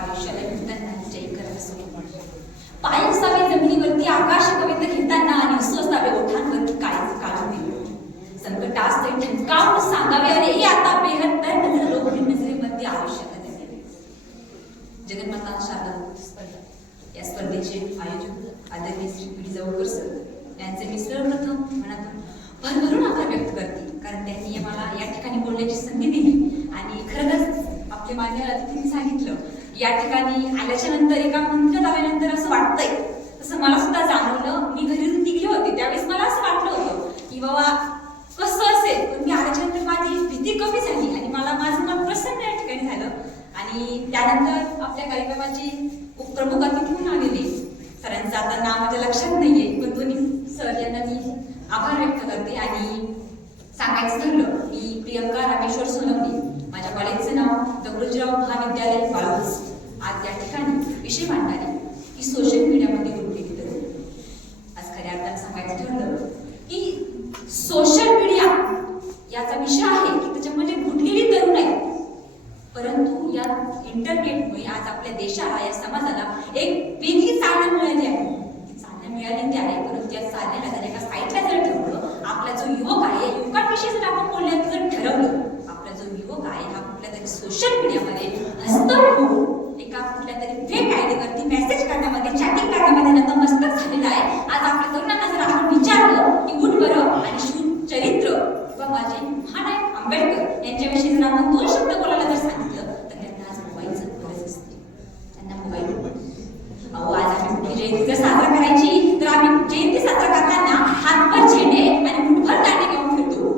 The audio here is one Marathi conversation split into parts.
आयुष्याला घेताना जय करत असो. पाय असावे जमिनीवरती आकाश कविता घेताना आणि असू असावे ओठांवरती काळीच काढून दिले. संकट असते ठणकावून सांगावे अरे आता बेहत्तर नजर लोक नजरेमध्ये आयुष्याला दिले. जगन्माता शारदा स्पर्धा या स्पर्धेचे आयोजक आदरणीय श्री पी जवळकर सर यांचे मी सर्वप्रथम मनातून भरभरून आभार व्यक्त करते, कारण त्यांनी मला या ठिकाणी बोलण्याची संधी दिली. आणि खरंच आपले मान्य अतिथींनी सांगितलं, या ठिकाणी आल्याच्या नंतर एका मंदिरात आल्यानंतर असं वाटतंय, तसं मला सुद्धा जाणवलं. मी घरी निघले होते त्यावेळेस मला असं वाटलं होतं की बाबा कसं असेल, पण मी आल्याच्या नंतर माझी भीती कमी झाली आणि मला माझं मन प्रसन्न या ठिकाणी झालं. आणि त्यानंतर आपल्या कार्यक्रमाची प्रमुख अतिथी म्हणून आलेले सरांचं आता नाव माझ्या लक्षात नाहीये, पण दोन्ही सर यांना मी आभार व्यक्त करते. आणि सांगायचं ठरलं, मी प्रियंका रामेश्वर सोनवणे, माझ्या कॉलेजचं नाव दगडूजीराव महाविद्यालय वाळूज. आज या ठिकाणी विषय मांडणारे की सोशल मीडियामध्ये गुंतलेली तरुण. आज खऱ्या अर्थानं सांगायचं ठरलं की सोशल मीडिया याचा विषय आहे की त्याच्यामध्ये गुंतलेली तरुण आहे, परंतु या इंटरनेटमुळे आज आपल्या देशाला, या समाजाला एक वेगळी चालना मिळाली आहे. ती चालना मिळाली ती आहे, परंतु या चालण्याला जर एका साईडला जर ठेवलं, आपला जो युवक आहे या युवकांविषयी जर आपण बोलण्याचं जर ठरवलं, आपला जो युवक आहे हा कुठल्या तरी सोशल मीडियामध्ये हस्तक होऊन एका कुठल्या तरी फेक आयडीवरती मेसेज करण्यामध्ये, चॅटिंग करण्यामध्ये नतमस्तक झालेला आहे. आज आपल्या तरुणांना जर आपण विचारलं की उठ बरं आणि शूर चरित्र किंवा माझे महानायक आंबेडकर यांच्याविषयी जर आपण दोन शब्द बोलायला जर सांगितलं, तर त्यांना आज मोबाईलची गरज असते. त्यांना मोबाईल आज आम्ही कुठली जयंती जर साजरा करायची, तर आम्ही जयंती साजरा करताना हातभर झेंडे आणि मुठभर दांडे घेऊन फिरतो.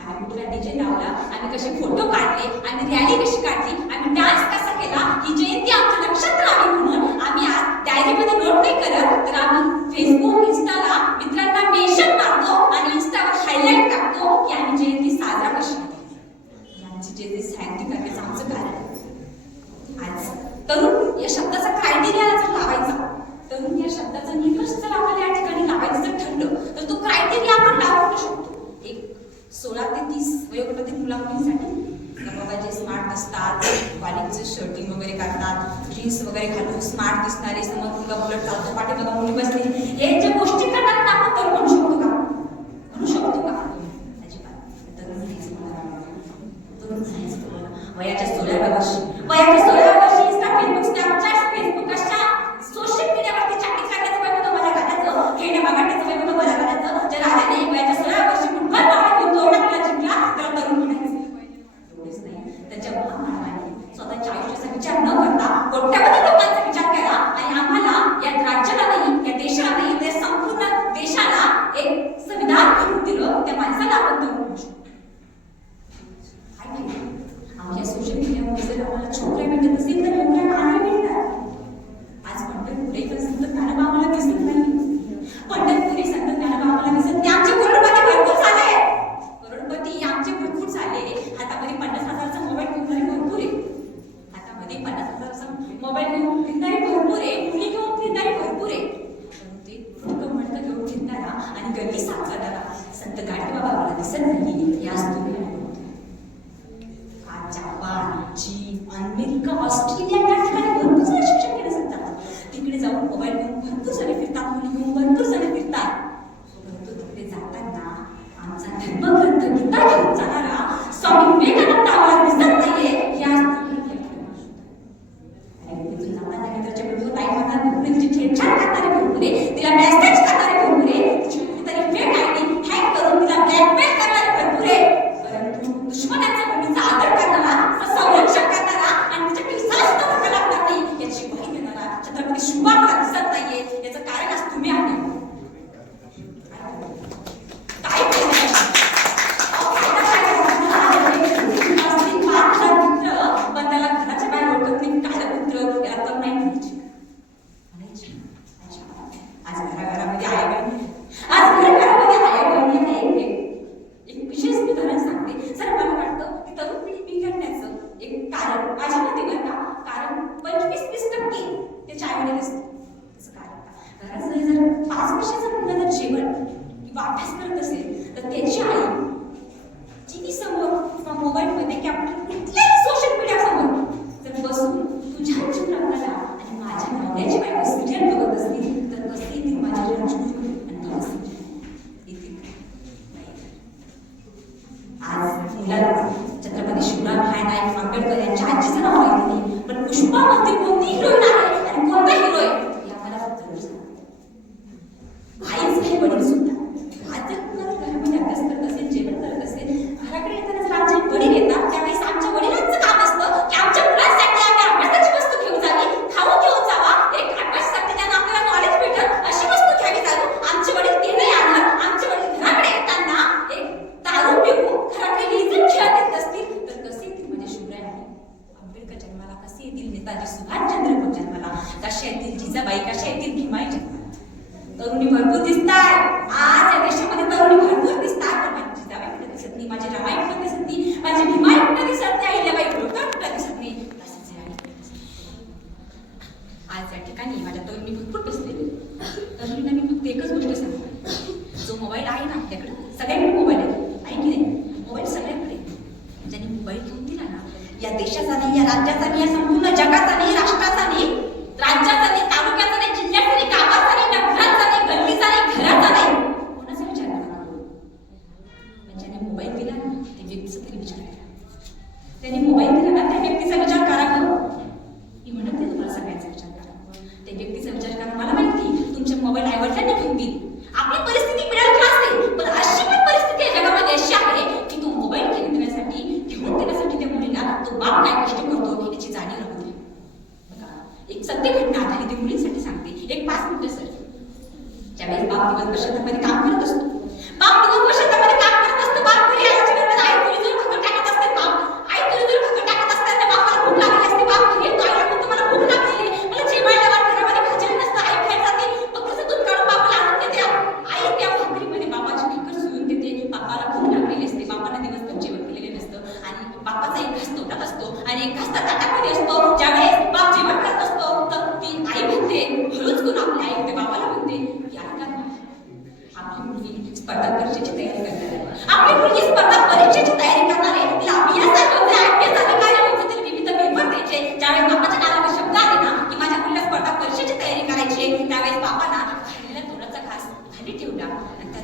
आम्ही कुठला डीजे लावला, आम्ही कसे फोटो काढले आणि रॅली कशी काढली, आम्ही डान्स कसा केला, ही जयंती आमच्या लक्षात राहावी म्हणून आम्ही आज डायरीमध्ये नोट नाही करत, तर आम्ही फेसबुक, इंस्टाला मित्रांना मेन्शन मारतो आणि इंस्टावर हायलाइट टाकतो की आम्ही जयंती साजरा कशी केली. आमची जयंती साजरी करण्याचं आमचं कारण आज तरुण या शब्दाचा क्रायटेरिया जर लावायचा, तरुण या शब्दाचा निकष जर आपल्याला या ठिकाणी लावायचं जर ठरलं, तर तो क्रायटेरिया आपण लावू शकतो. एक 16 ते 30 वयोगटातील मुलामुलींसाठी बाबा जे स्मार्ट दिसतात, कॉलेजचं शर्टिंग वगैरे करतात, जीन्स वगैरे घालून स्मार्ट दिसणारे, समोर मुलगा बुलट चालतो, पाठीमागे मुली बसली, या ज्या गोष्टी करणाऱ्यांना आपण तरुण म्हणू शकतो का? म्हणू शकतो का? अजिबात. तरुण नाहीच वयाच्या 16व्या वर्षी इंस्टा, फेसबुक, स्नॅपचॅट, फेसबुक अशा सोशल मीडियावरती चॅटिंग करण्याचं वय होतं माझ्या घराचं, खेळण्या मागण्याचं वय होतं माझ्या घराचं. ज्या राजाने वयाच्या 16व्या वर्षी मुठभर पाणी घेऊन तोरणाला जिंकला, त्याला तरुण म्हणायचं. एवढेच नाही, त्याच्या महामानवाने स्वतःच्या आयुष्याचा विचार न करता कोट्यावधी लोकांचा विचार केला आणि आम्हाला या राज्याला नाही, या देशाला नाही, त्या संपूर्ण देशाला एक संविधान करून दिलं. त्या माणसाला आपण तरुण म्हणू शकतो. काय माहिती आमच्या सोशल मीडियामुळे जर आम्हाला छोकऱ्या भेटत असेल तर मोकऱ्या गाण्या मिळतात. आज पंढरपुरे पण संत ज्ञानोबा आम्हाला दिसत नाही, पंढरपुरे संत ज्ञानोबा आम्हाला दिसत नाही. आमचे करोडपती भरपूर झाले, करोडपती आमचे भरपूर झाले. हातामध्ये 50,000चा मोबाईल घेऊन भरपूर आहे, हातामध्ये 50,000चा मोबाईल घेऊन फिरणारे भरपूर आहे, मुली घेऊन फिरणारे भरपूर आहे, पण ते फुटकं मडकं घेऊन फिरणारा आणि गल्ली साफ करणारा संत गाडगेबाबा आम्हाला दिसत नाही. याच तुम्ही जपान, चीन, अमेरिका, ऑस्ट्रेलिया या ठिकाणी भरपूर सारे शिक्षण घेण्यासाठी जातात. तिकडे जाऊन मोबाईल घेऊन भरपूर सारे फिरतात, मुली घेऊन भरपूर सारे फिरतात. परंतु तिकडे जाताना आमचा धर्मग्रंथ गीता घेऊन जाणारा स्वामी विवेकानंद आम्हाला दिसत नाहीये. या तिथून जाताना मित्राच्या व्हिडिओ लाईक करणारे भरपूर, तिची छेडछाड करणारे भरपूर, तिला मेसेज करणारे भरपूर, तिची कुठेतरी फेक आयडी हॅक करून तिला ब्लॅकमेल करणारे भरपूर, परंतु दुश्मनाचा मुलीचा आदर करणारा, संरक्षण करणारा आणि तिच्या पिसाला सुद्धा आजीचं नाव माहिती नाही, पण पुष्पामध्ये कोणती हिरोईन आहे आणि कोणता हिरो आहे या मला जरूर सांगा. आईच नाही वडील सुद्धा. आज जर कुणाला घरामध्ये अभ्यास करत असेल, जेवण करत असेल, घराकडे येताना जर आमचे वडील येतात, त्यावेळेस आमच्या वडिलांचं काम असतं की आमच्या मुलांसाठी आम्ही अभ्यासाची वस्तू घेऊन जावी, खाऊ घेऊन जावा, एक अभ्यासासाठी त्यांना आपल्याला नॉलेज भेटल अशी वस्तू घ्यावी जाऊ. आमचे वडील ते नाही आणत. आमचे वडील घराकडे येताना एक दारू पिऊन घराकडे लिहिजून खेळत येत असतील तर कसे येतील माझे शिवराय आंबेडकर जन्माला, कसे येतील नेताजी सुभाषचंद्र बोस जन्माला, कशा येतील जिजाबाई, कशा येतील भीमाई जन्माला. तरुणी भरपूर दिसतात आज या देशामध्ये, तरुणी भरपूर दिसतात, पण माझी जिजाबाई कुठे दिसत नाही, माझी रमाई कुठे दिसत नाही, माझी भीमाई कुठे दिसत नाही, अहिल्याबाई होळकर कुठे दिसत नाही. आज या ठिकाणी माझ्या तरुणी भरपूर बसलेली. तरुणींना मी फक्त एकच गोष्ट सांगते, जो मोबाईल आहे ना आपल्याकडे, सगळ्यांकडे मोबाईल आहे, आहे की नाही? मोबाईल सगळ्यांकडे. ज्यांनी मोबाईल घेऊन दिला ना, या देशाचा नाही, या राज्याचा नाही, या संपूर्ण जगाचा नाही, राष्ट्राचा नाही, राज्याचा नाही, तालुक्याचा नाही, जिल्ह्याचा नाही, गावाचा नाही, नगराचा नाही, गल्लीचा नाही, घराचा नाही, कोणाचा विचार करा. पण ज्याने मोबाईल दिला ना त्या व्यक्तीचा तरी विचार करा. त्याने मोबाईल दिला ना त्या व्यक्तीचा विचार करा. मी म्हणत नाही तुम्हाला सगळ्यांचा विचार करा, त्या व्यक्तीचा विचार करा. मला माहिती तुमचे मोबाईल आईवडिलांनी घेऊन दिली, आपली परिस्थिती मिळाली असते, पण अशी पण परिस्थिती या जगामध्ये अशी आहे की तो मोबाईल घेऊन देण्यासाठी त्या मुलीला तो बाप काय कष्ट करतो याची जाणीव राहते. एक सत्य घटना आधारित ती मुलींसाठी सांगते, एक 5 मिनिटं सर. ज्यावेळेस बाप दिवसभर शेतामध्ये काम करत असतो, बाप दिवसभर शेतामध्ये काम करत असतो, बाप घरी आल्याच्या नंतर आई तुरीजोर भाकर टाकत असते, आई तुरीजोर भाकर टाकत असते, त्या बापाला भूक लागली असते, बाप घरी येतो, आईला म्हणतो मला भूक लागलेली आहे, मला जेवायला वाट, घरामध्ये भाजी नसतं, आई बाहेर जाते, मग कसं दूध काढून बापाला आणून देते, आई त्या भाकरीमध्ये बापाची भाकर सुरून देते, बापाला भूक लागलेली असते, बापाला दिवसभर जेवण केलेलं नसतं आणि बापाचा एक घास तोंडात असतो आणि एक घास ताटामध्ये असतो. ज्यावेळेस बाप जेवण करत असतो तर ती आई म्हणते, हळूच करून आपल्या आई त्या बापाला म्हणते की ऐका ना, आपली मुलगी स्पर्धा परीक्षेची तयारी करणार आहे, आपली मुलगी स्पर्धा परीक्षेची तयारी करणार आहे, तिला IAS व्हायचं, IPS अधिकारी व्हायचं, तिला विविध पेपर द्यायचे. ज्यावेळेस बापाच्या कानावर शब्द आले ना की माझ्या मुलीला स्पर्धा परीक्षेची तयारी करायची, त्यावेळेस बापाला खाल्लेला तोंडाचा घास खाली ठेवला आणि त्या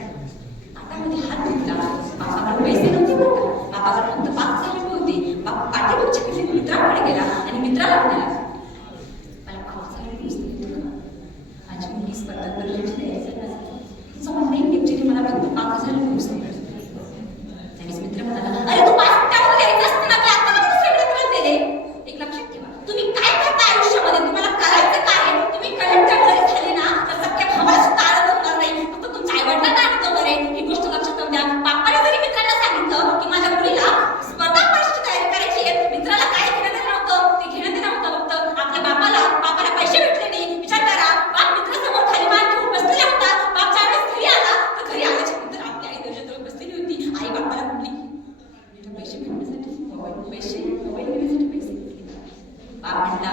हातामध्ये हात घेतला. बापाकडे पैसे नव्हते बरं का, बापाकडे फक्त 5,000 रुपये होते. बाप पाठीमागच्या खिडकीत मित्राकडे गेला आणि मित्राला म्हणाला, मला 5,000 रुपये दिले का? माझी मुलगी स्पर्धा परीक्षेची तयारी करणार आहे, तिचं म्हणणं आहे ऍक्च्युली मला फक्त 5,000 रुपये दिले. त्यावेळेस मित्र म्हणाला, अरे तू 5 मिनिटांमध्ये द्यायचं असतं ना, मी आता मला दुसऱ्या मित्राला दिले. एक लक्षात ठेवा, तुम्ही काय करता आयुष्यामध्ये, तुम्हाला करायचं काय आहे. तुम्ही कलेक्टर जरी झाले ना तर सख्या भावाला सुद्धा आनंद होणार नाही, फक्त तुमच्या आईवडिलांना आनंद होणार आहे. ही गोष्ट लक्षात ठेवून द्या. बापाने जरी मित्रांना सांगितलं की माझ्या मुलीला स्पर्धा परीक्षेची तयारी करायची आहे, मित्राला काय घेणं देणं नव्हतं, ते घेणं देणं होतं. फक्त आपल्या बापाला पैसे भेटले नाही. विचार करा, बाप मित्रासमोर खाली मान घेऊन बसलेला होता. बाप ज्यावेळेस घरी आला तर घरी आल्याच्या नंतर आपली आई दर्जाजवळ बसलेली होती. आई बापाला म्हटली, पैसे भेटण्यासाठी मोबाईल घेण्यासाठी पैसे. बाप म्हणला,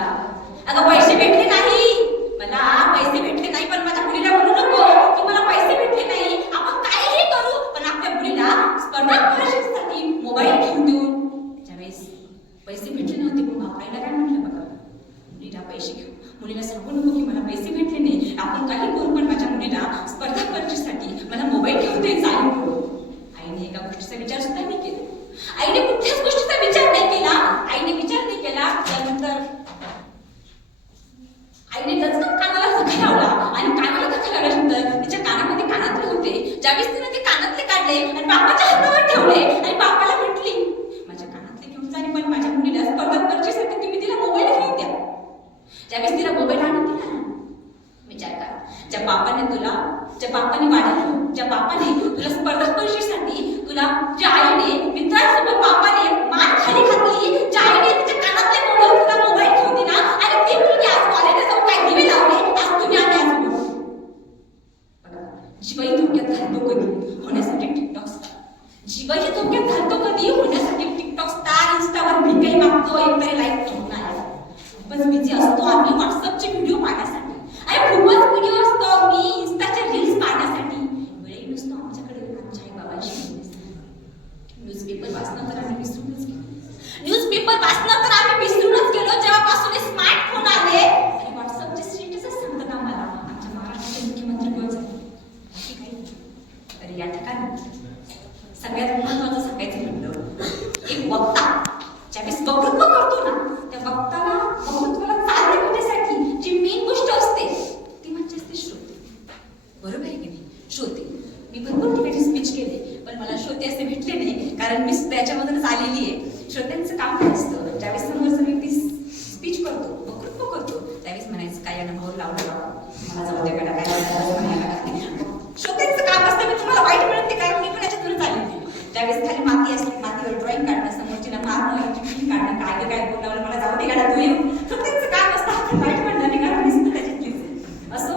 बायको येऊन फक्त त्यांचं काम असतं आपण वाईट म्हणणार नाही कारण मीच त्याच्यातलीच असो.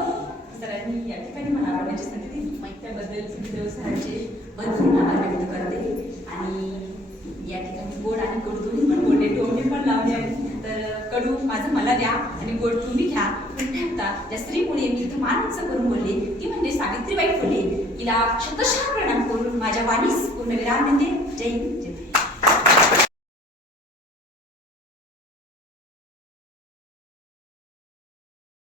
सरांनी या ठिकाणी मला आवडण्याची संधी दिली त्याबद्दल सुखदेव सरांचे भरपूर आभार व्यक्त करते. आणि या ठिकाणी गोड आणि कडू दोन्ही पण बोलले, टोमणे पण लावले आहेत. तर कडू माझं मला द्या आणि गोड तुम्ही घ्या. त्या स्त्रीमुळे मी इथं मान उंच करून बोलले ती म्हणजे सावित्रीबाई फुले. तिला शतशः प्रणाम करून माझ्या वाणीस पूर्ण विराम देते. जय हिंद, जय